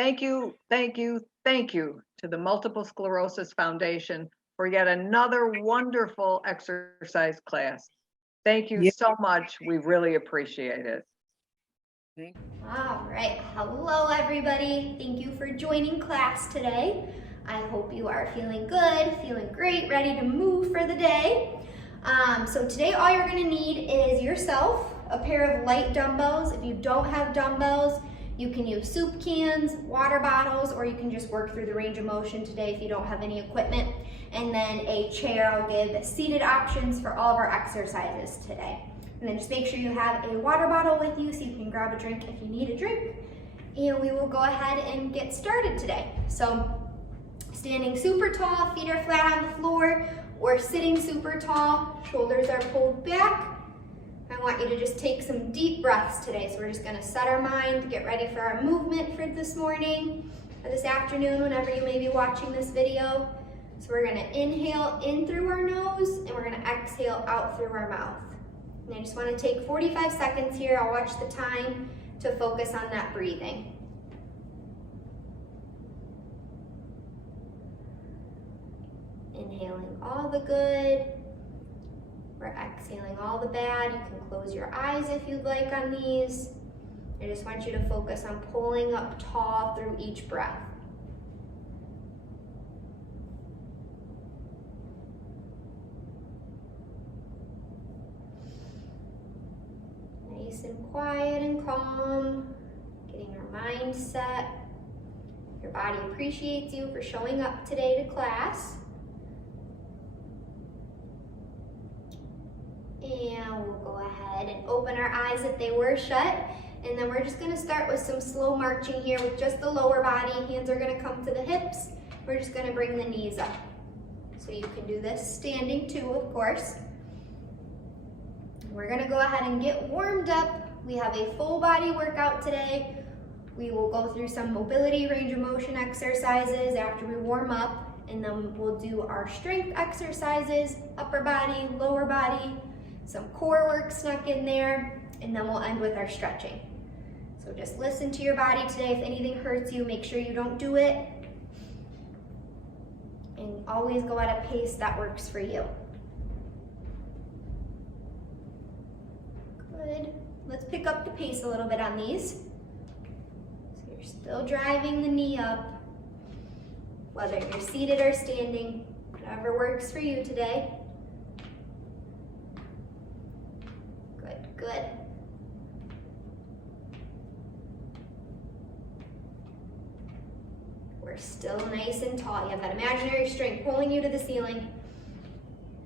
Thank you, thank you, thank you to the Multiple Sclerosis Foundation for yet another wonderful exercise class. Thank you Yeah. so much. We really appreciate it. Thank All right, hello everybody. Thank you for joining class today. I hope you are feeling good, feeling great, ready to move for the day. So today all you're gonna need is yourself, a pair of light dumbbells. If you don't have dumbbells, you can use soup cans, water bottles, or you can just work through the range of motion today if you don't have any equipment. And then a chair. I'll give seated options for all of our exercises today. And then just make sure you have a water bottle with you so you can grab a drink if you need a drink. And we will go ahead and get started today. So standing super tall, feet are flat on the floor, or sitting super tall, shoulders are pulled back. I want you to just take some deep breaths today. So we're just gonna set our mind, get ready for our movement for this morning, or this afternoon, whenever you may be watching this video. So we're gonna inhale in through our nose, and we're gonna exhale out through our mouth. And I just wanna take 45 seconds here. I'll watch the time to focus on that breathing. Inhaling all the good. We're exhaling all the bad. You can close your eyes if you'd like on these. I just want you to focus on pulling up tall through each breath. Nice and quiet and calm, getting our mind set. Your body appreciates you for showing up today to class. And we'll go ahead and open our eyes if they were shut. And then we're just gonna start with some slow marching here with just the lower body. Hands are gonna come to the hips. We're just gonna bring the knees up. So you can do this standing too, of course. We're gonna go ahead and get warmed up. We have a full body workout today. We will go through some mobility, range of motion exercises after we warm up, and then we'll do our strength exercises, upper body, lower body, some core work snuck in there, and then we'll end with our stretching. So just listen to your body today. If anything hurts you, make sure you don't do it. And always go at a pace that works for you. Good. Let's pick up the pace a little bit on these. So you're still driving the knee up, whether you're seated or standing, whatever works for you today. Good, good. We're still nice and tall. You have that imaginary string pulling you to the ceiling.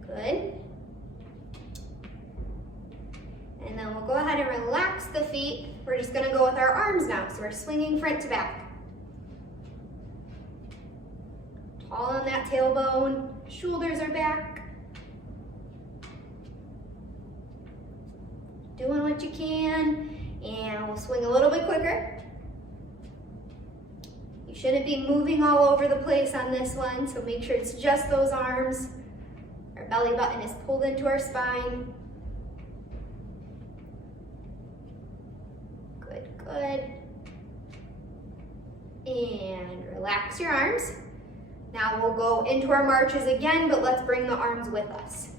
Good. And then we'll go ahead and relax the feet. We're just gonna go with our arms now. So we're swinging front to back. Tall on that tailbone, shoulders are back. Doing what you can, and we'll swing a little bit quicker. You shouldn't be moving all over the place on this one, so make sure it's just those arms. Our belly button is pulled into our spine. Good, good. And relax your arms. Now we'll go into our marches again, but let's bring the arms with us.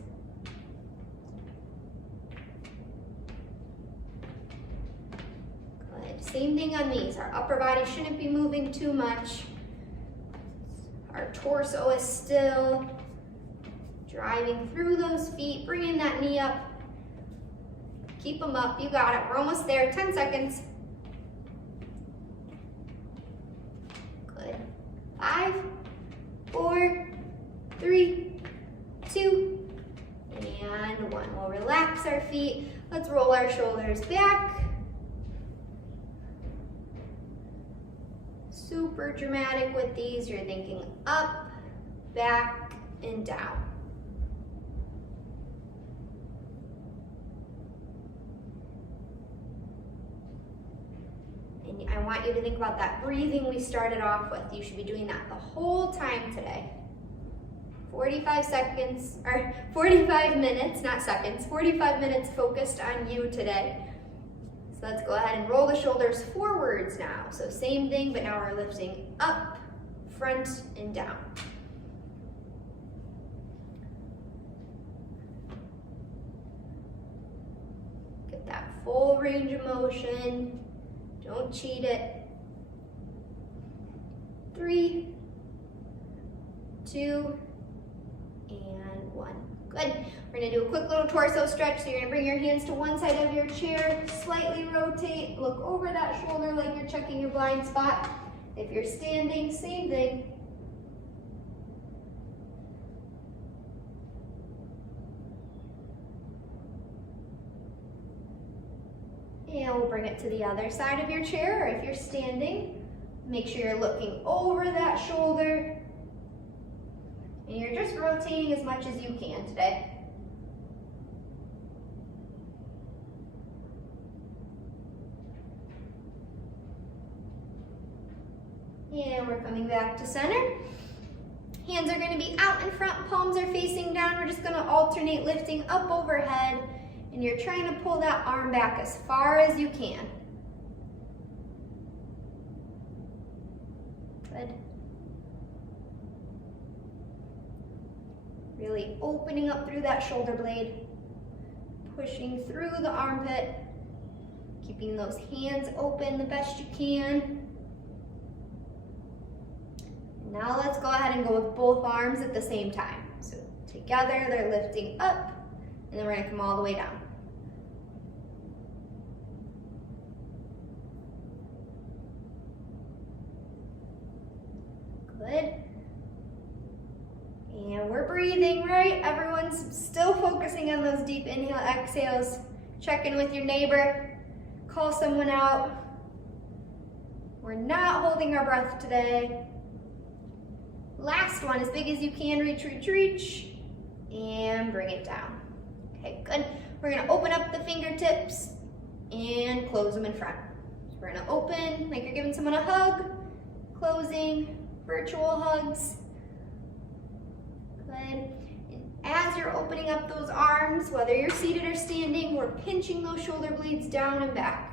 Good, same thing on these. Our upper body shouldn't be moving too much. Our torso is still. Driving through those feet, bringing that knee up. Keep them up, you got it. We're almost there, 10 seconds. Good. 5, 4, 3, 2, and 1. We'll relax our feet. Let's roll our shoulders back. Super dramatic with these. You're thinking up, back, and down. And I want you to think about that breathing we started off with. You should be doing that the whole time today. 45 seconds, or 45 minutes, not seconds, 45 minutes focused on you today. So So let's go ahead and roll the shoulders forwards now. So same thing, but now we're lifting up, front, and down. Get that full range of motion. Don't cheat it. 3, 2, and 1. Good. We're gonna do a quick little torso stretch. So you're gonna bring your hands to one side of your chair, slightly rotate, look over that shoulder like you're checking your blind spot. If you're standing, same thing. And we'll bring it to the other side of your chair, or if you're standing, make sure you're looking over that shoulder. And you're just rotating as much as you can today. And we're coming back to center. Hands are going to be out in front, palms are facing down. We're just going to alternate lifting up overhead. And you're trying to pull that arm back as far as you can. Good. Really opening up through that shoulder blade, pushing through the armpit, keeping those hands open the best you can. Now let's go ahead and go with both arms at the same time. So together they're lifting up, and then we're gonna come all the way down. Good. And we're breathing, right? Everyone's still focusing on those deep inhale, exhales. Check in with your neighbor, call someone out. We're not holding our breath today. Last one, as big as you can, reach, reach, reach, and bring it down. Okay, good. We're gonna open up the fingertips and close them in front. So we're gonna open like you're giving someone a hug, closing, virtual hugs. Good. And as you're opening up those arms, whether you're seated or standing, we're pinching those shoulder blades down and back.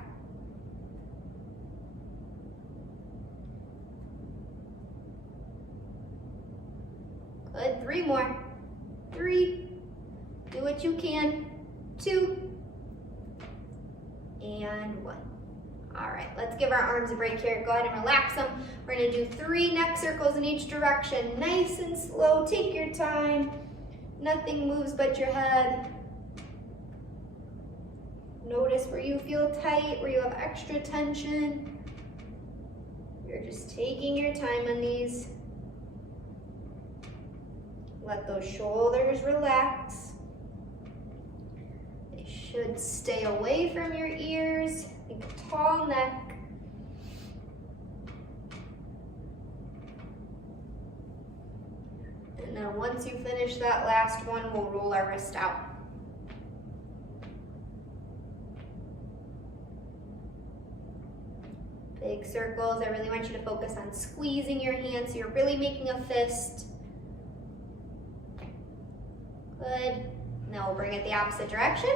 Good, 3 more. 3, do what you can. 2, and 1. All right, let's give our arms a break here. Go ahead and relax them. We're gonna do 3 neck circles in each direction. Nice and slow, take your time. Nothing moves but your head. Notice where you feel tight, where you have extra tension. You're just taking your time on these. Let those shoulders relax. They should stay away from your ears. Think a tall neck. And then once you finish that last one, we'll roll our wrist out. Big circles. I really want you to focus on squeezing your hands so you're really making a fist. Good. Now we'll bring it the opposite direction.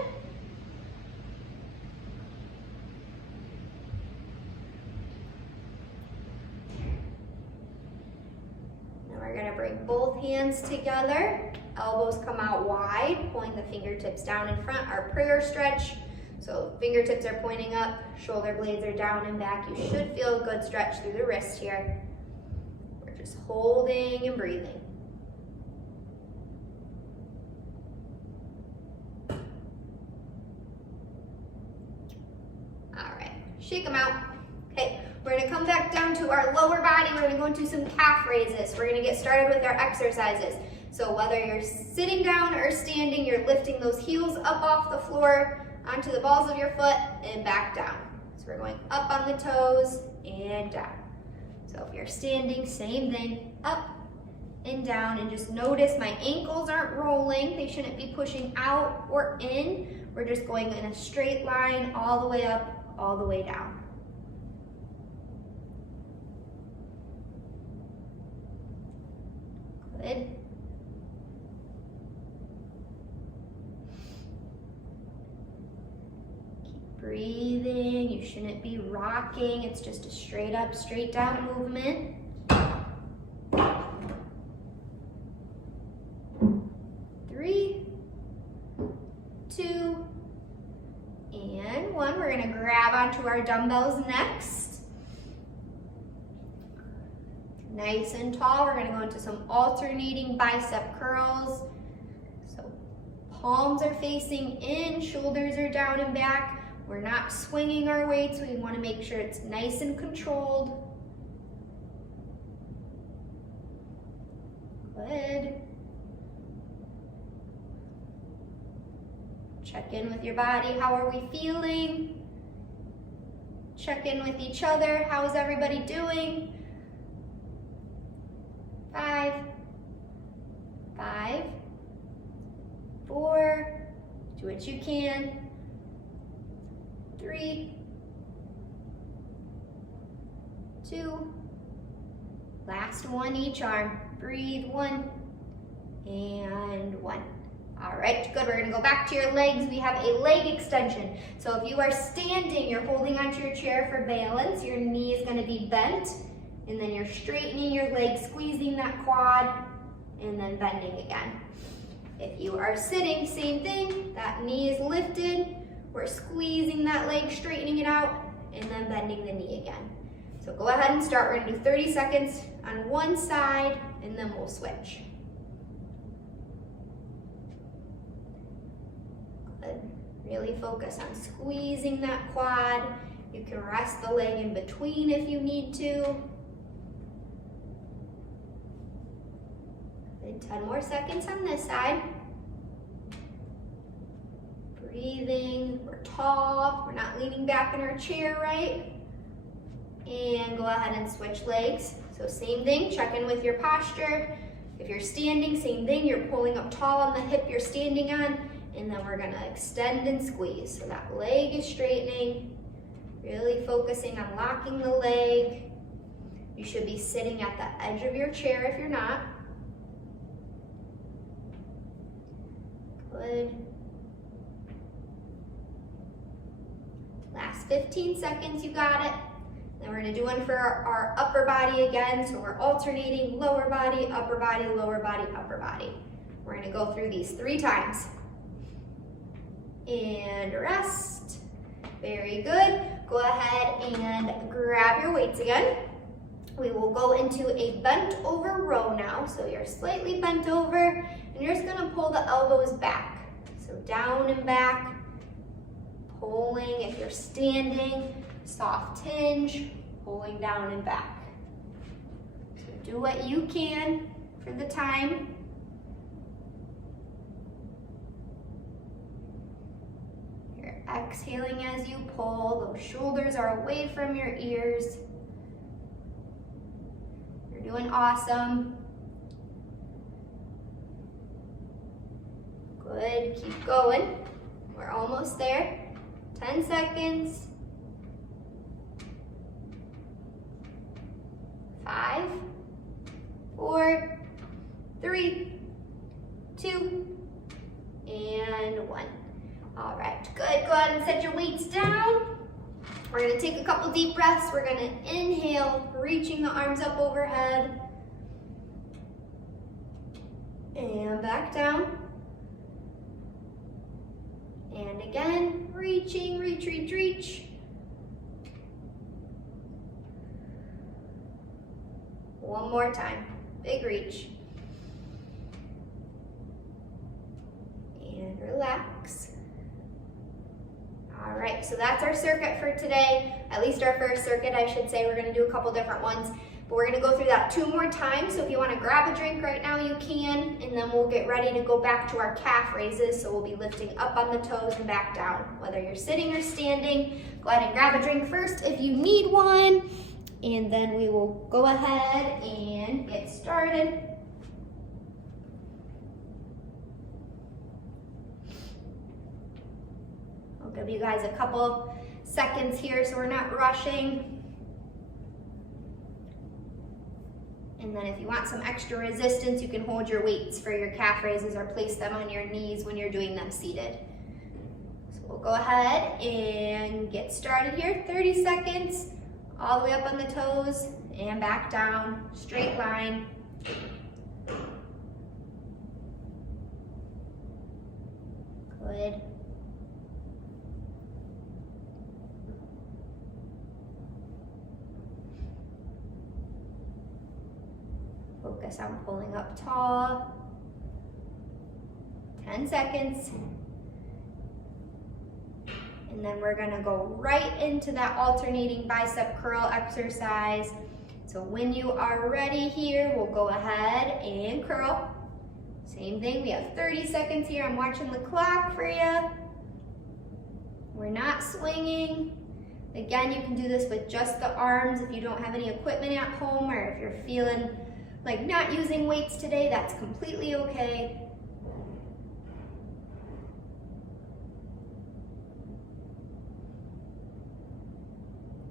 Now we're going to bring both hands together. Elbows come out wide, pulling the fingertips down in front. Our prayer stretch. So fingertips are pointing up, shoulder blades are down and back. You should feel a good stretch through the wrist here. We're just holding and breathing. Shake them out. Okay, we're gonna come back down to our lower body. We're gonna go into some calf raises. We're gonna get started with our exercises. So whether you're sitting down or standing, you're lifting those heels up off the floor onto the balls of your foot and back down. So we're going up on the toes and down. So if you're standing, same thing, up and down, and just notice my ankles aren't rolling. They shouldn't be pushing out or in. We're just going in a straight line all the way up, all the way down. Good. Keep Breathing, you shouldn't be rocking. It's just a straight up, straight down movement. 3, 2, and 1. We're gonna grab onto our dumbbells next. Nice and tall. We're gonna go into some alternating bicep curls. So palms are facing in, shoulders are down and back. We're not swinging our weights. We wanna make sure it's nice and controlled. Good. Check in with your body. How are we feeling? Check in with each other. How is everybody doing? 5, 5, 4, do what you can. 3, 2, last one each arm. Breathe, 1 and 1. All right, good. We're gonna go back to your legs. We have a leg extension. So if you are standing, you're holding onto your chair for balance. Your knee is gonna be bent, and then you're straightening your leg, squeezing that quad, and then bending again. If you are sitting, same thing. That knee is lifted. We're squeezing that leg, straightening it out, and then bending the knee again. So go ahead and start. We're gonna do 30 seconds on one side, and then we'll switch. Good. Really focus on squeezing that quad. You can rest the leg in between if you need to. Good. 10 more seconds on this side. Breathing, we're tall, we're not leaning back in our chair, right? And go ahead and switch legs. So same thing, check in with your posture. If you're standing, same thing, you're pulling up tall on the hip you're standing on, and then we're gonna extend and squeeze. So that leg is straightening, really focusing on locking the leg. You should be sitting at the edge of your chair if you're not. Good. Last 15 seconds, you got it. Then we're gonna do one for our upper body again. So we're alternating lower body, upper body, lower body, upper body. We're gonna go through these 3 times. And rest. Very good. Go ahead and grab your weights again. We will go into a bent over row now. So you're slightly bent over, and you're just gonna pull the elbows back. So down and back. Pulling, if you're standing, soft hinge, pulling down and back. So do what you can for the time. You're exhaling as you pull. Those shoulders are away from your ears. You're doing awesome. Good, keep going. We're almost there. 10 seconds. 5, 4, 3, 2, and 1. All right, good. Go ahead and set your weights down. We're gonna take a couple deep breaths. We're gonna inhale, reaching the arms up overhead. And back down. And again, reaching, reach, reach, reach. One more time, big reach. And relax. All right, so that's our circuit for today. At least our first circuit, I should say. We're gonna do a couple different ones, but we're gonna go through that 2 more times. So if you wanna grab a drink right now, you can, and then we'll get ready to go back to our calf raises. So we'll be lifting up on the toes and back down. Whether you're sitting or standing, go ahead and grab a drink first if you need one, and then we will go ahead and get started. I'll give you guys a couple seconds here so we're not rushing. And then if you want some extra resistance, you can hold your weights for your calf raises or place them on your knees when you're doing them seated. So we'll go ahead and get started here. 30 seconds, all the way up on the toes and back down, straight line. Good. Focus on pulling up tall. 10 seconds. And then we're gonna go right into that alternating bicep curl exercise. So when you are ready here, we'll go ahead and curl. Same thing, we have 30 seconds here. I'm watching the clock for you. We're not swinging. Again, you can do this with just the arms if you don't have any equipment at home, or if you're feeling like not using weights today, that's completely okay.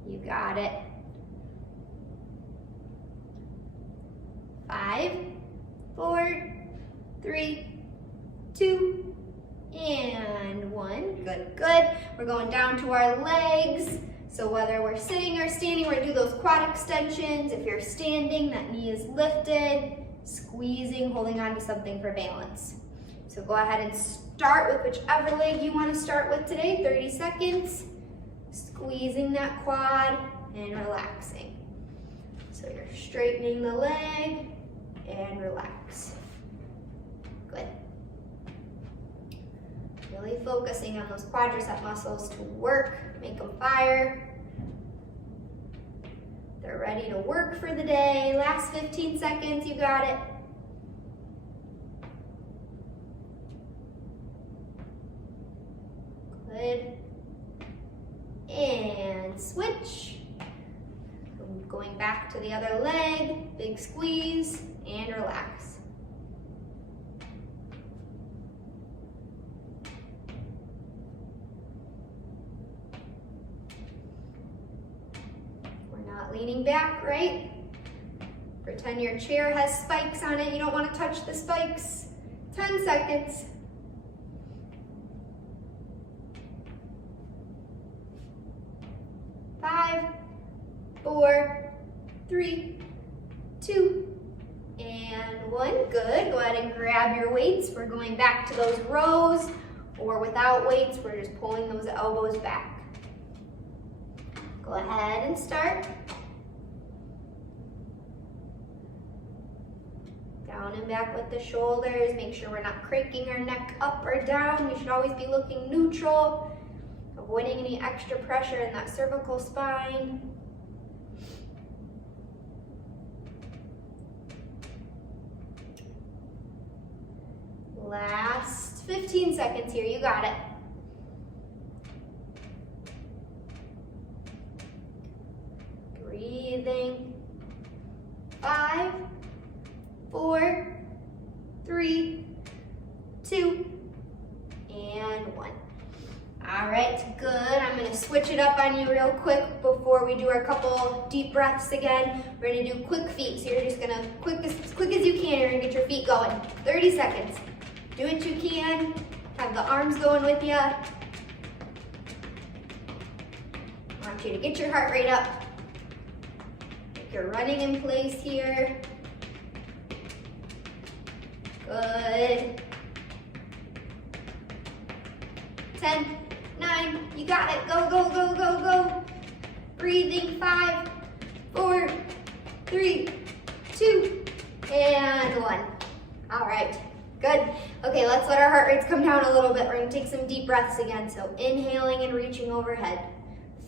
You got it. 5, 4, 3, 2, and 1. Good, good. We're going down to our legs. So whether we're sitting or standing, we're gonna do those quad extensions. If you're standing, that knee is lifted, squeezing, holding on to something for balance. So go ahead and start with whichever leg you want to start with today. 30 seconds. Squeezing that quad and relaxing. So you're straightening the leg and relax. Good. Really focusing on those quadricep muscles to work, make them fire. They're ready to work for the day. Last 15 seconds, you got it. Good. And switch. Going back to the other leg, big squeeze and relax. We're not leaning back, right? Pretend your chair has spikes on it. You don't want to touch the spikes. 10 seconds. 5, 4, 3, 2, and 1. Good. Go ahead and grab your weights. We're going back to those rows, or without weights, we're just pulling those elbows back. Go ahead and start. Down and back with the shoulders. Make sure we're not cranking our neck up or down. We should always be looking neutral. Avoiding any extra pressure in that cervical spine. Last 15 seconds here, you got it. Breathing. 5, 4, 3, 2, and 1. All right, good. I'm gonna switch it up on you real quick before we do our couple deep breaths again. We're gonna do quick feet. So you're just gonna, as quick as you can, you're gonna get your feet going. 30 seconds. Do what you can. Have the arms going with you. I want you to get your heart rate up. Like you're running in place here. Good. 10, 9, you got it. Go, go, go, go, go. Breathing. 5, 4, 3, 2, and 1. All right, good. Okay, let's let our heart rates come down a little bit. We're gonna take some deep breaths again. So inhaling and reaching overhead.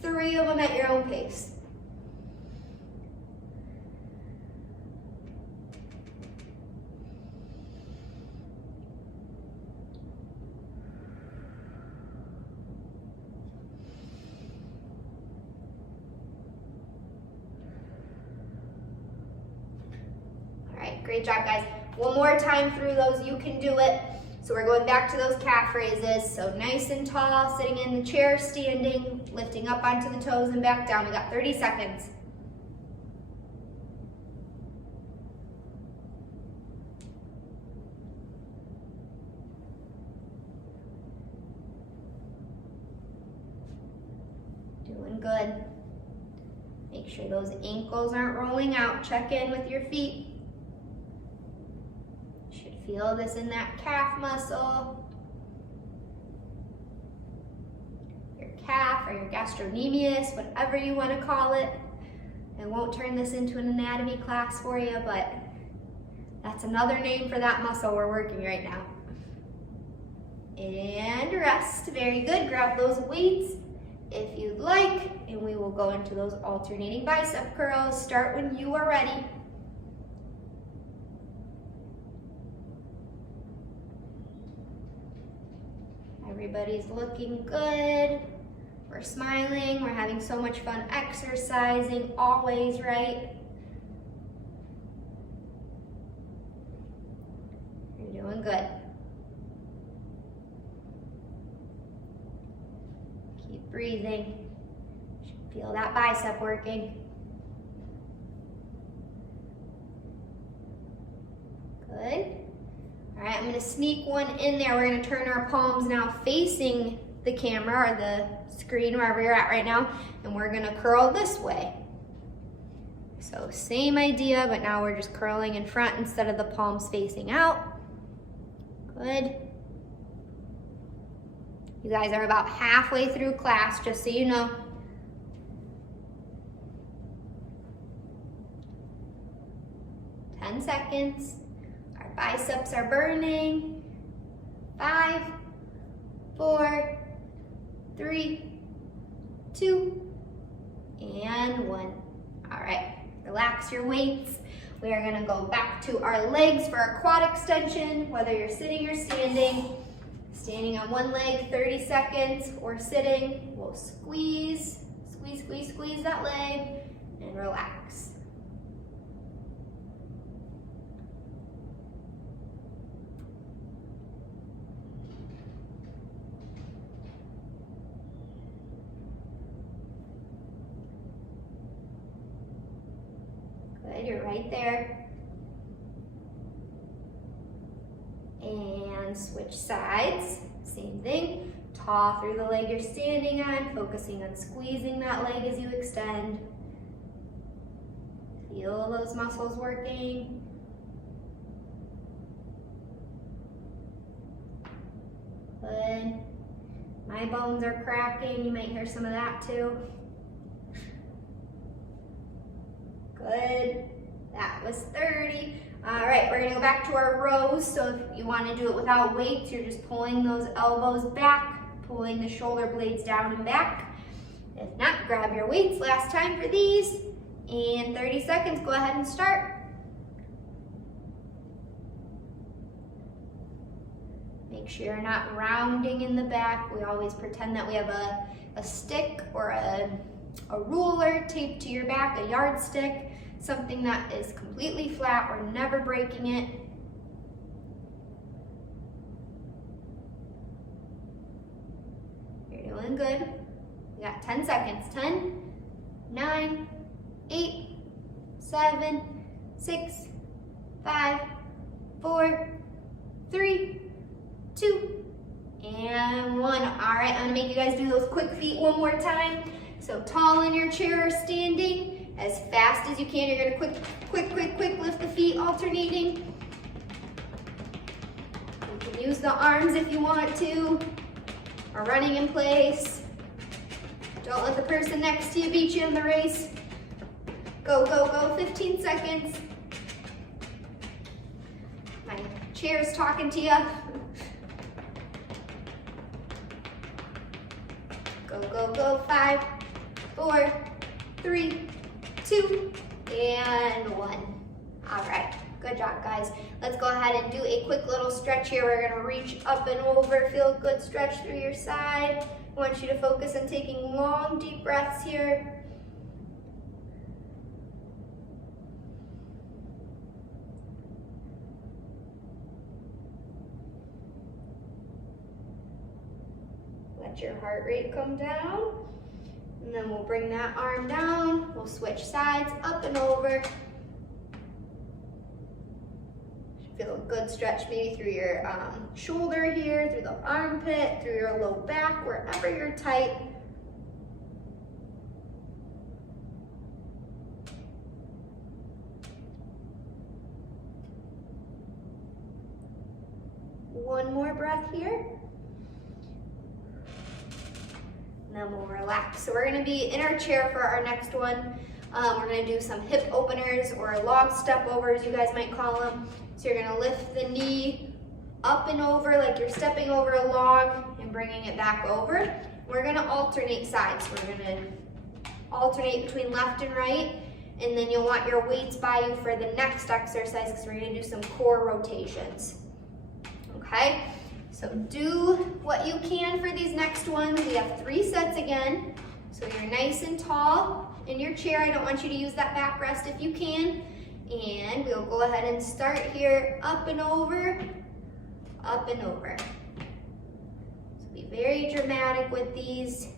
3 of them at your own pace. Great job, guys. One more time through those, you can do it. So we're going back to those calf raises. So nice and tall, sitting in the chair, standing, lifting up onto the toes and back down. We got 30 seconds. doing good. Make sure those ankles aren't rolling out. Check in with your feet. You should feel this in that calf muscle. Your calf or your gastrocnemius, whatever you want to call it. I won't turn this into an anatomy class for you, but that's another name for that muscle we're working right now. And rest. Very good. Grab those weights if you'd like, and we will go into those alternating bicep curls. Start when you are ready. Everybody's looking good. We're smiling. We're having so much fun exercising, always, right? You're doing good. Keep breathing. You should feel that bicep working. Good. All right, I'm gonna sneak one in there. We're gonna turn our palms now facing the camera or the screen, wherever you're at right now, and we're gonna curl this way. So same idea, but now we're just curling in front instead of the palms facing out. Good. You guys are about halfway through class, just so you know. Ten seconds. Our biceps are burning. 5, 4, 3, 2, and 1. All right, relax your weights. We are gonna go back to our legs for our quad extension, whether you're sitting or standing. Standing on one leg, 30 seconds, or sitting, we'll squeeze, squeeze, squeeze, squeeze that leg, and relax. Good, you're right there. And switch sides, same thing. Taw through the leg you're standing on, focusing on squeezing that leg as you extend. Feel those muscles working. Good. My bones are cracking, you might hear some of that too. Good, that was 30. All right, we're gonna go back to our rows. So if you wanna do it without weights, you're just pulling those elbows back, pulling the shoulder blades down and back. If not, grab your weights. Last time for these. And 30 seconds, go ahead and start. Make sure you're not rounding in the back. We always pretend that we have a stick or a ruler taped to your back, a yardstick. Something that is completely flat, we're never breaking it. You're doing good. We got 10 seconds. 10, 9, 8, 7, 6, 5, 4, 3, 2, and 1. All right, I'm gonna make you guys do those quick feet one more time. So tall in your chair or standing. As fast as you can, you're gonna quick lift the feet, alternating. You can use the arms if you want to, or running in place. Don't let the person next to you beat you in the race. Go, go, go, 15 seconds. My chair's talking to you. Go, go, go, 5, 4, 3, 2, and 1. All right, good job, guys. Let's go ahead and do a quick little stretch here. We're gonna reach up and over, feel a good stretch through your side. I want you to focus on taking long, deep breaths here. Let your heart rate come down. And then we'll bring that arm down. We'll switch sides, up and over. Feel a good stretch maybe through your shoulder here, through the armpit, through your low back, wherever you're tight. one more breath here. And then we'll relax. So we're gonna be in our chair for our next one. We're gonna do some hip openers or log step overs, you guys might call them. So you're gonna lift the knee up and over like you're stepping over a log and bringing it back over. We're gonna alternate sides. We're gonna alternate between left and right, and then you'll want your weights by you for the next exercise because we're gonna do some core rotations. Okay, so do what you can for these next ones. We have 3 sets again. So you're nice and tall in your chair. I don't want you to use that backrest if you can. And we'll go ahead and start here, up and over, up and over. So be very dramatic with these.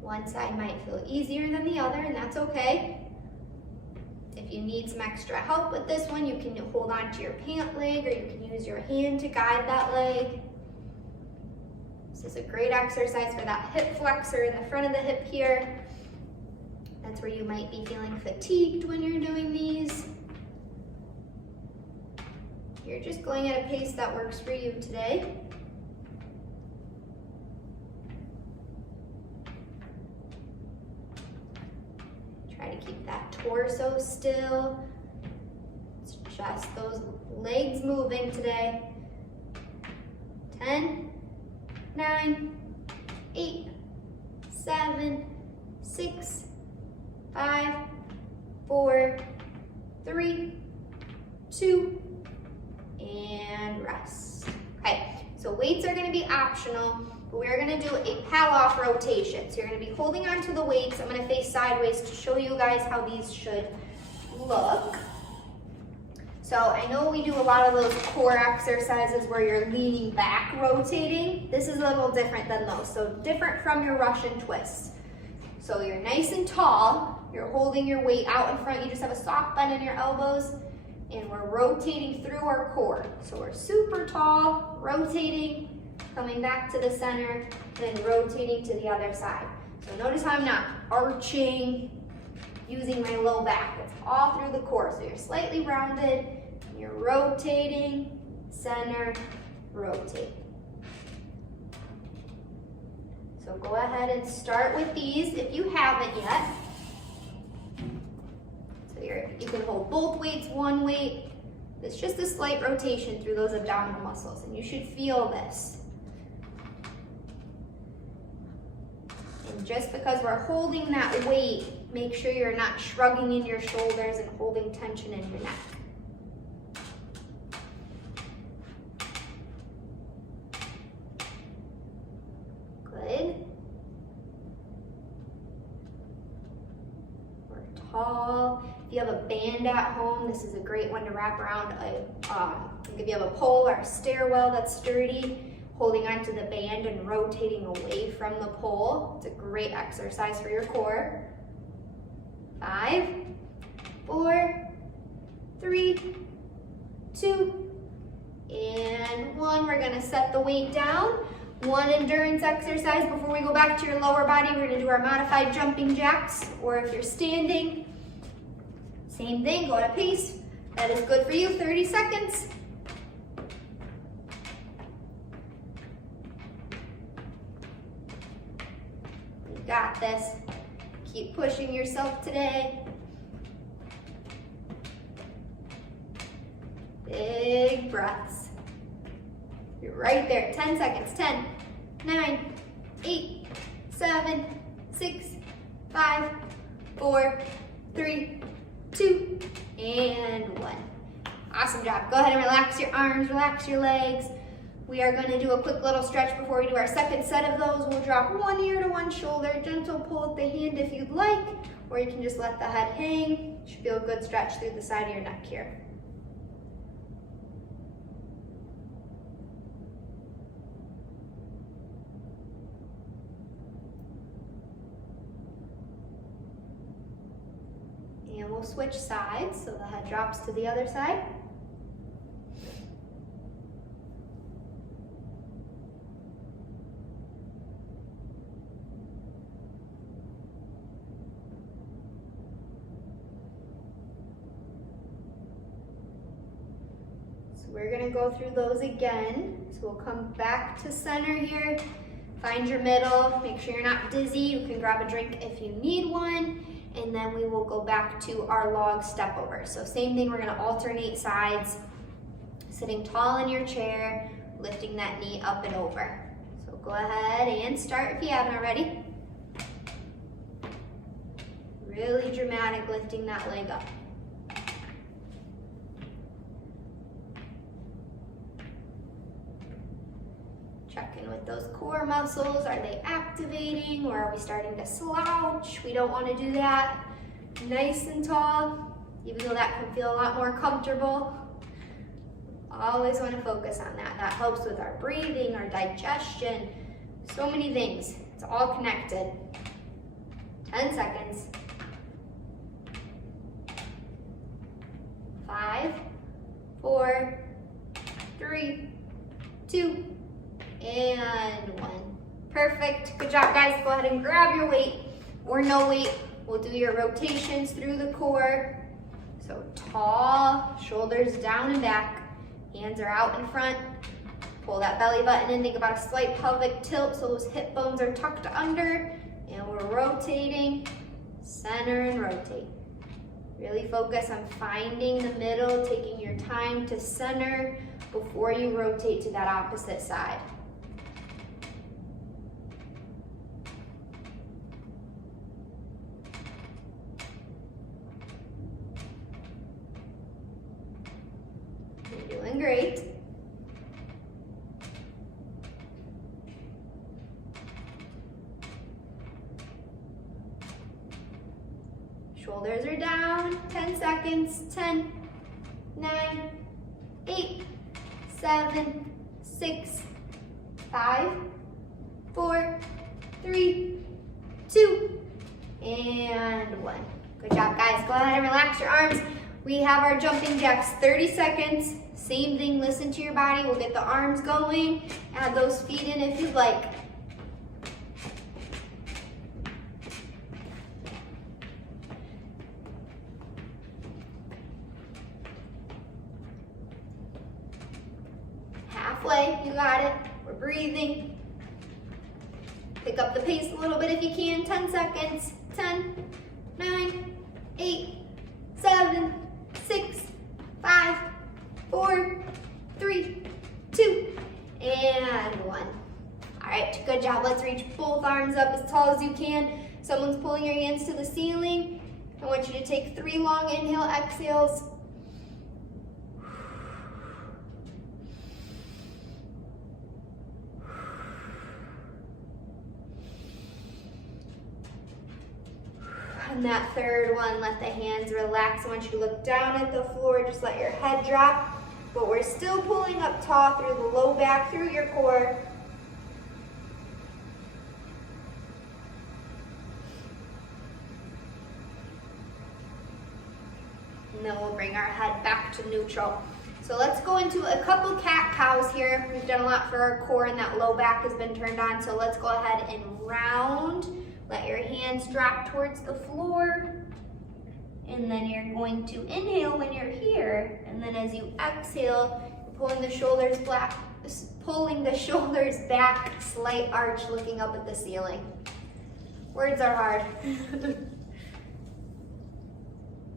One side might feel easier than the other, and that's okay. If you need some extra help with this one, you can hold on to your pant leg, or you can use your hand to guide that leg. This is a great exercise for that hip flexor in the front of the hip here. That's where you might be feeling fatigued when you're doing these. You're just going at a pace that works for you today. Try to keep that torso still. It's just those legs moving today. 10, 9, 8, 7, 6, 5, 4, 3, 2, and rest. Okay, so weights are gonna be optional, but we're gonna do a pal-off rotation. So you're gonna be holding onto the weights. I'm gonna face sideways to show you guys how these should look. So I know we do a lot of those core exercises where you're leaning back, rotating. This is a little different than those. So different from your Russian twists. So you're nice and tall. You're holding your weight out in front. You just have a soft bend in your elbows. And we're rotating through our core. So we're super tall, rotating, coming back to the center, then rotating to the other side. So notice how I'm not arching, using my low back. It's all through the core. So you're slightly rounded, and you're rotating, center, rotate. So go ahead and start with these if you haven't yet. So you can hold both weights, one weight. It's just a slight rotation through those abdominal muscles, and you should feel this. And just because we're holding that weight, make sure you're not shrugging in your shoulders and holding tension in your neck. Good. We're tall. If you have a band at home, this is a great one to wrap around if you have a pole or a stairwell that's sturdy, holding onto the band and rotating away from the pole. It's a great exercise for your core. 5, 4, 3, 2, and 1. We're gonna set the weight down. One endurance exercise before we go back to your lower body. We're gonna do our modified jumping jacks, or if you're standing, same thing, go at a pace. That is good for you, 30 seconds. You got this. Keep pushing yourself today. Big breaths. You're right there, 10 seconds. 10, 9, 8, 7, 6, 5, 4, 3, 2, and 1. Awesome job. Go ahead and relax your arms, relax your legs. We are going to do a quick little stretch before we do our second set of those. We'll drop one ear to one shoulder, gentle pull with the hand if you'd like, or you can just let the head hang. Should feel a good stretch through the side of your neck here. And we'll switch sides, so the head drops to the other side. So we're gonna go through those again. So we'll come back to center here. Find your middle, make sure you're not dizzy. You can grab a drink if you need one. And then we will go back to our log step over. So same thing, we're gonna alternate sides. Sitting tall in your chair, lifting that knee up and over. So go ahead and start if you haven't already. Really dramatic lifting that leg up. Check in with those core muscles. Are they activating or are we starting to slouch? We don't want to do that. Nice and tall, even though that can feel a lot more comfortable. Always want to focus on that. That helps with our breathing, our digestion, so many things. It's all connected. 10 seconds. 5, 4, 3, 2, and 1. Perfect. Good job, guys. Go ahead and grab your weight or no weight. We'll do your rotations through the core. So tall, shoulders down and back. Hands are out in front. Pull that belly button in. Think about a slight pelvic tilt so those hip bones are tucked under. And we're rotating, center and rotate. Really focus on finding the middle, taking your time to center before you rotate to that opposite side. You're doing great. Shoulders are down, 10 seconds, 10, 9, 8, 7, 6, 5, 4, 3, 2, and 1. Good job, guys. Go ahead and relax your arms. We have our jumping jacks, 30 seconds. Same thing, listen to your body. We'll get the arms going. Add those feet in if you'd like. Halfway, you got it. We're breathing. Pick up the pace a little bit if you can. 10 seconds. 10, 9, 8, 7, 6, 5, 4, 3, 2, and 1. All right, good job. Let's reach both arms up as tall as you can. Someone's pulling your hands to the ceiling. I want you to take 3 long inhale, exhales. And that third one, let the hands relax. I want you to look down at the floor, just let your head drop. But we're still pulling up tall through the low back, through your core. And then we'll bring our head back to neutral. So let's go into a couple cat-cows here. We've done a lot for our core and that low back has been turned on. So let's go ahead and round. Let your hands drop towards the floor. And then you're going to inhale when you're here. And then as you exhale, pulling the shoulders back, slight arch looking up at the ceiling. Words are hard.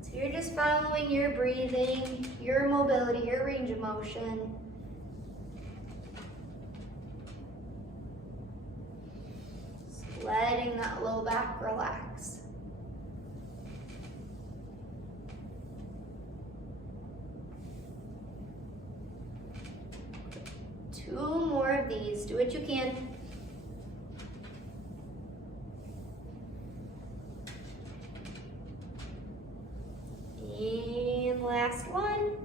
So you're just following your breathing, your mobility, your range of motion. Letting that low back relax. Two more of these. Do what you can. And last one.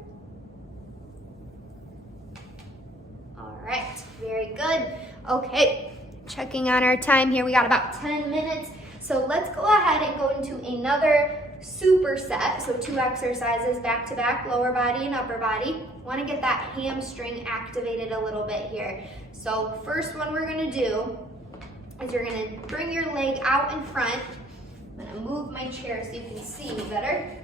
All right, very good. Okay. Checking on our time here, we got about 10 minutes. So let's go ahead and go into another superset. So 2 exercises back to back, lower body and upper body. Want to get that hamstring activated a little bit here. So first one we're going to do is you're going to bring your leg out in front. I'm going to move my chair so you can see me better.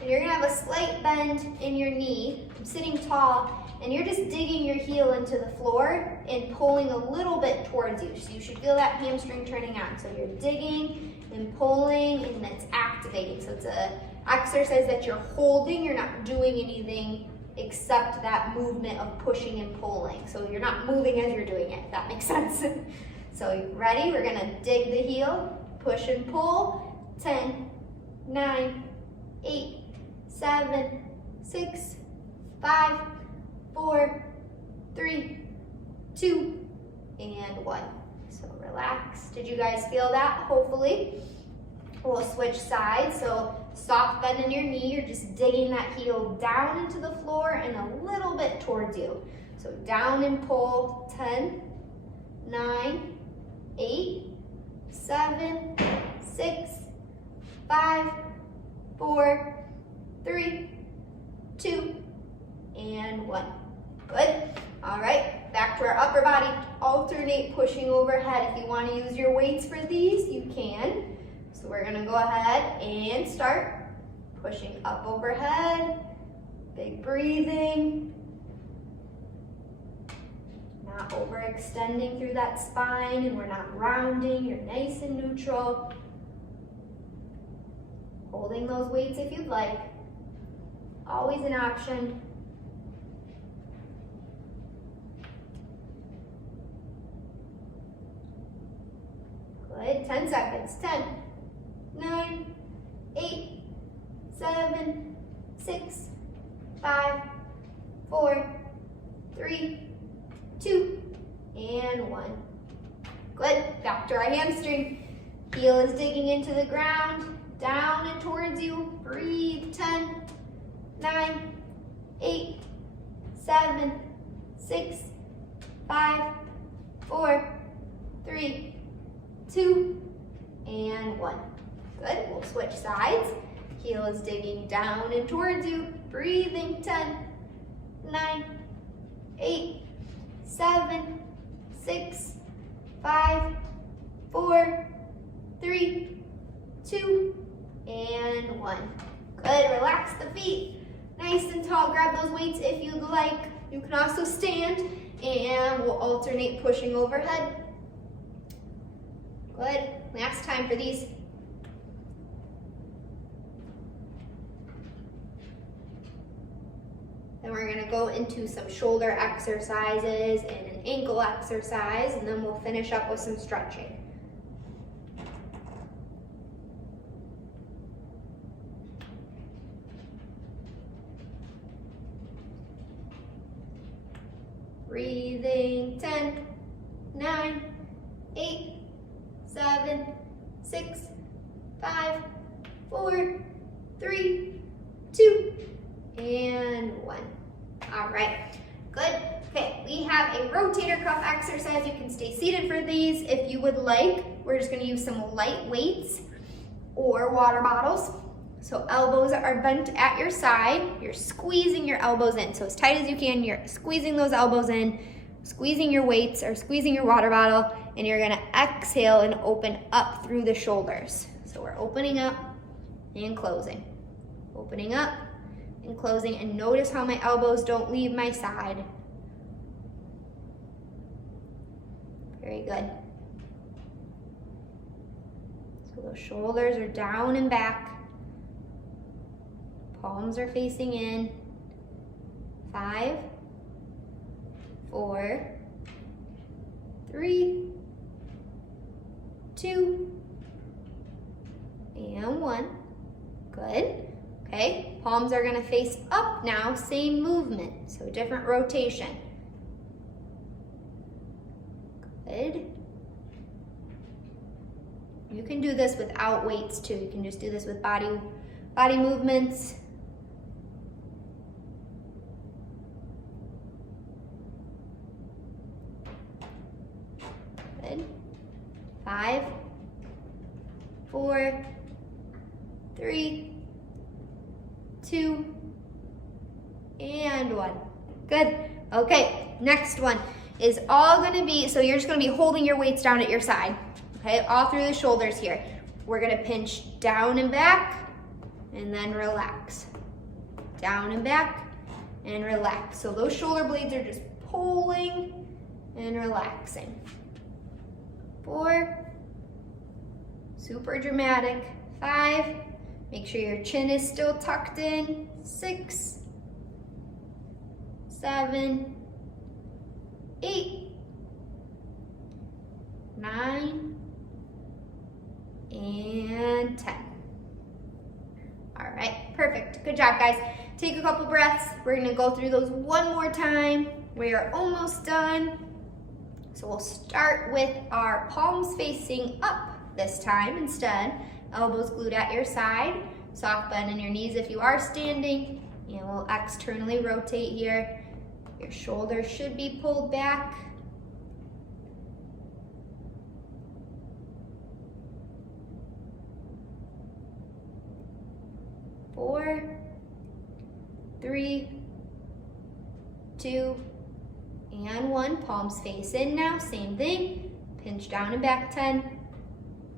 And you're gonna have a slight bend in your knee. I'm sitting tall, and you're just digging your heel into the floor and pulling a little bit towards you. So you should feel that hamstring turning on. So you're digging and pulling, and it's activating. So it's an exercise that you're holding. You're not doing anything except that movement of pushing and pulling. So you're not moving as you're doing it, if that makes sense. So ready? We're gonna dig the heel, push and pull. 10, 9, 8, 7, 6, 5, 4, 3, 2, and 1. So relax. Did you guys feel that? Hopefully. We'll switch sides. So soft bend in your knee. You're just digging that heel down into the floor and a little bit towards you. So down and pull. 10, 9, 8, 7, 6, 5, 4, 3, 2, and 1. Good. All right, back to our upper body. Alternate pushing overhead. If you want to use your weights for these, you can. So we're going to go ahead and start pushing up overhead. Big breathing. Not overextending through that spine, and we're not rounding. You're nice and neutral. Holding those weights if you'd like. Always an option. Good. 10 seconds. 10, 9, 8, 7, 6, 5, 4, 3, 2, and 1. Good. Back to our hamstring. Heel is digging into the ground. Down and towards you. Breathe. 10, 9, 8, 7, 6, 5, 4, 3, 2, and 1. Good. We'll switch sides. Heel is digging down and towards you. Breathing. 10, 9, 8, 7, 6, 5, 4, 3, 2, and 1. Good. Relax the feet. Nice and tall. Grab those weights if you'd like. You can also stand, and we'll alternate pushing overhead. Good. Last time for these. Then we're going to go into some shoulder exercises and an ankle exercise, and then we'll finish up with some stretching. Breathing. 10, 9, 8, 7, 6, 5, 4, 3, 2, and 1. All right, good. Okay, we have a rotator cuff exercise. You can stay seated for these if you would like. We're just gonna use some light weights or water bottles. So elbows are bent at your side. You're squeezing your elbows in. So as tight as you can, you're squeezing those elbows in, squeezing your weights or squeezing your water bottle, and you're gonna exhale and open up through the shoulders. So we're opening up and closing. Opening up and closing, and notice how my elbows don't leave my side. Very good. So those shoulders are down and back. Palms are facing in. 5, 4, 3, 2, and 1. Good. Okay, palms are gonna face up now, same movement, so different rotation. Good. You can do this without weights too. You can just do this with body movements. Good. 5, 4, 3, 2, and 1. Good. Okay, next one is all gonna be, so you're just gonna be holding your weights down at your side, okay, all through the shoulders here. We're gonna pinch down and back, and then relax. down and back, and relax. So those shoulder blades are just pulling and relaxing. 4, super dramatic. 5, make sure your chin is still tucked in. 6, 7, 8, 9, and 10. All right, perfect. Good job, guys. Take a couple breaths. We're gonna go through those one more time. We are almost done. So we'll start with our palms facing up this time instead. Elbows glued at your side. Soft bend in your knees if you are standing. And we'll externally rotate here. Your shoulders should be pulled back. 4, 3, 2, and 1. Palms face in now, same thing. Pinch down and back 10.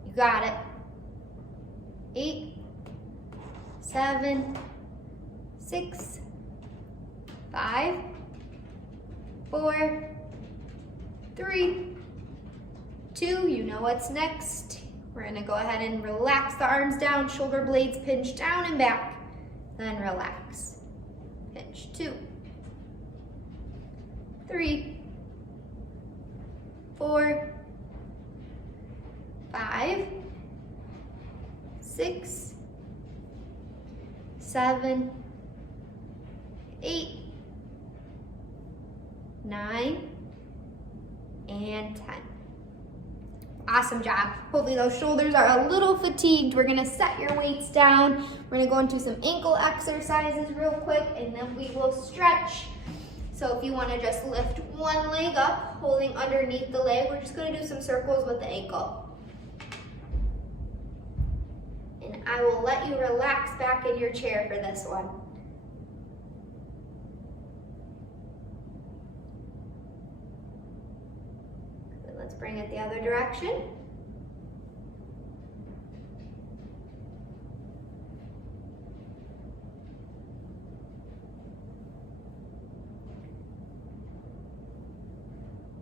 You got it. 8, 7, 6, 5, 4, 3, 2. You know what's next. We're gonna go ahead and relax the arms down, shoulder blades pinch down and back, then relax. Pinch 2, 3, 4, 5, 6, 7, 8, 9, and 10. Awesome job. Hopefully those shoulders are a little fatigued. We're gonna set your weights down. We're gonna go into some ankle exercises real quick, and then we will stretch. So if you wanna just lift one leg up, holding underneath the leg, we're just gonna do some circles with the ankle. And I will let you relax back in your chair for this one. Let's bring it the other direction.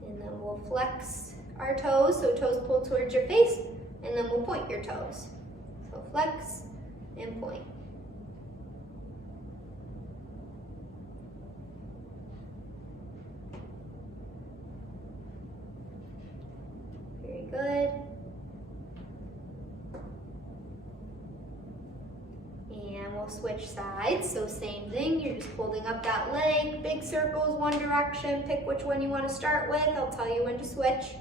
And then we'll flex our toes, so toes pull towards your face, and then we'll point your toes. So flex and point. Good. And we'll switch sides. So same thing, you're just holding up that leg, big circles one direction, pick which one you want to start with. I'll tell you when to switch.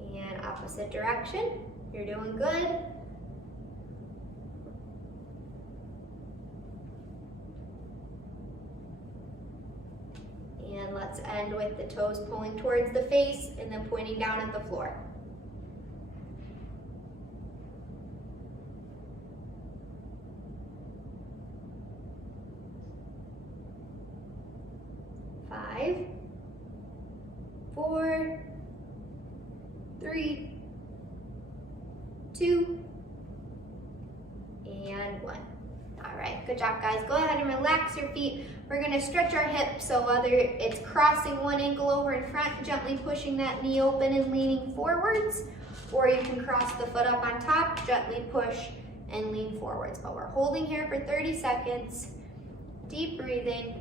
And opposite direction, you're doing good. And let's end with the toes pulling towards the face and then pointing down at the floor. Five, 4, 3, 2, and 1. All right, good job, guys. Go ahead and relax your feet. We're gonna stretch our hips, so whether it's crossing one ankle over in front, gently pushing that knee open and leaning forwards, or you can cross the foot up on top, gently push and lean forwards. But we're holding here for 30 seconds. Deep breathing.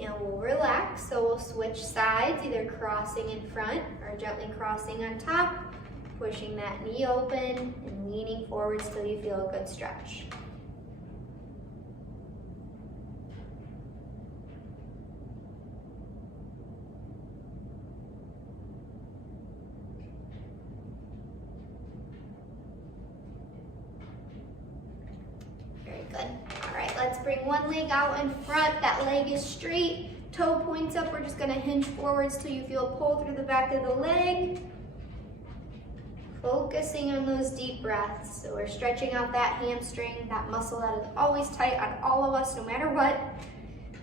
And we'll relax, so we'll switch sides, either crossing in front or gently crossing on top, pushing that knee open and leaning forwards till you feel a good stretch. Very good. All right, let's bring one leg out in front. That leg is straight, toe points up. We're just gonna hinge forwards till you feel pull through the back of the leg. Focusing on those deep breaths. So we're stretching out that hamstring, that muscle that is always tight on all of us, no matter what.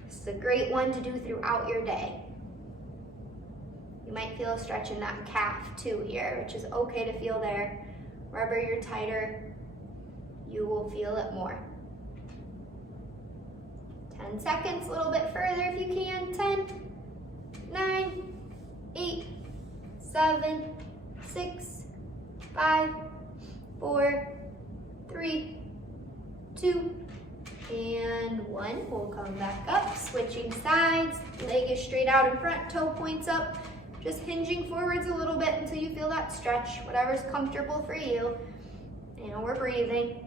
This is a great one to do throughout your day. You might feel a stretch in that calf too here, which is okay to feel there. Wherever you're tighter, you will feel it more. 10 seconds, a little bit further if you can. 10, 9, 8, 7, 6, 5, 4, 3, 2, and 1. We'll come back up, switching sides. Leg is straight out in front, toe points up. Just hinging forwards a little bit until you feel that stretch, whatever's comfortable for you. And we're breathing.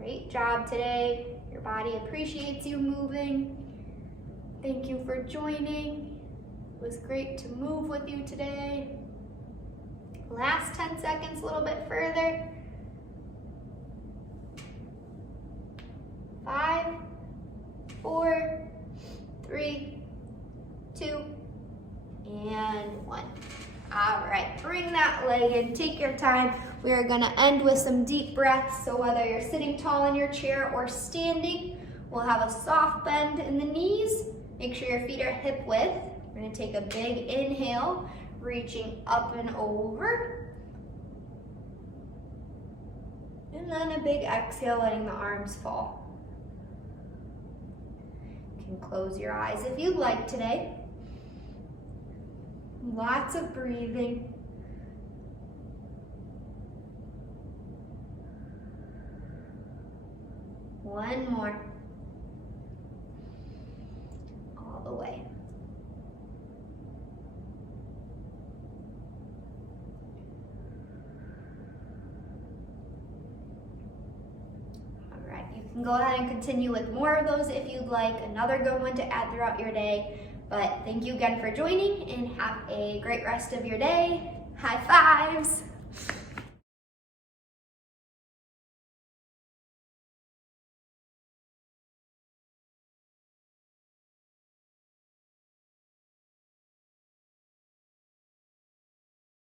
Great job today. Your body appreciates you moving. Thank you for joining. It was great to move with you today. Last 10 seconds, a little bit further. 5, 4, 3, 2, and 1. All right, bring that leg in, take your time. We are gonna end with some deep breaths. So whether you're sitting tall in your chair or standing, we'll have a soft bend in the knees. Make sure your feet are hip width. We're gonna take a big inhale, reaching up and over. And then a big exhale, letting the arms fall. You can close your eyes if you'd like today. Lots of breathing. One more. All the way. All right, you can go ahead and continue with more of those if you'd like. Another good one to add throughout your day. But thank you again for joining and have a great rest of your day. High fives.